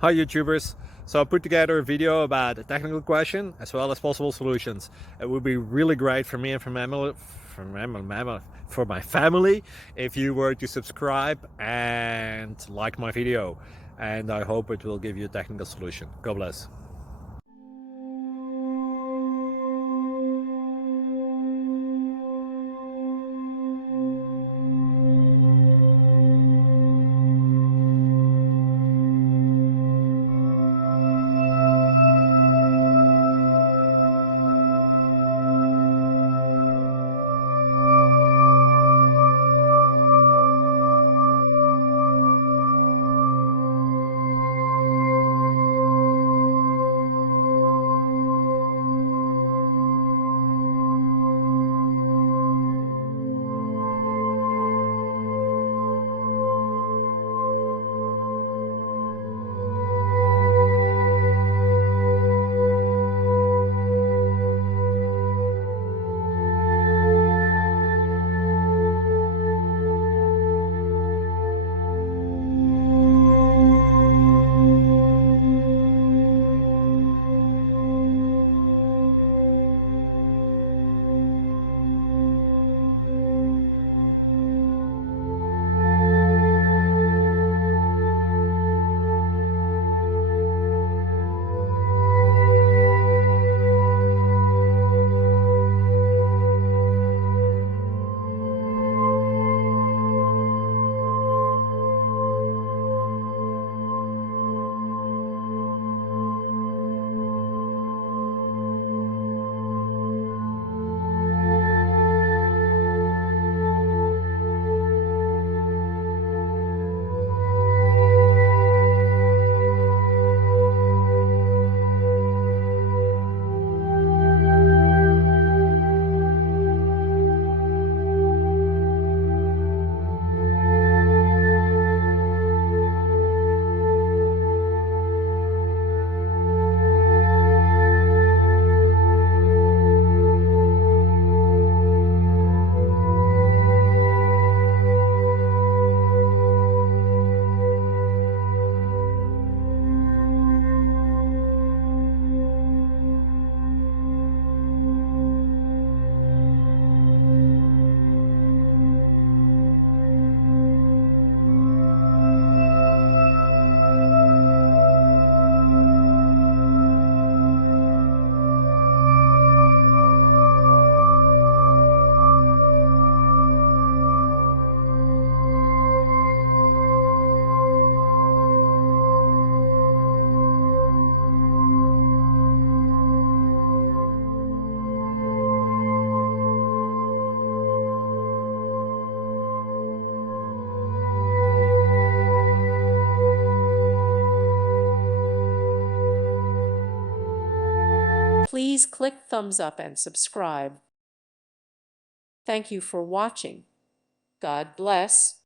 Hi YouTubers! So I put together a video about a technical question as well as possible solutions. It would be really great for me and for my family if you were to subscribe and like my video, and I hope it will give you a technical solution. God bless. Please click thumbs up and subscribe. Thank you for watching. God bless.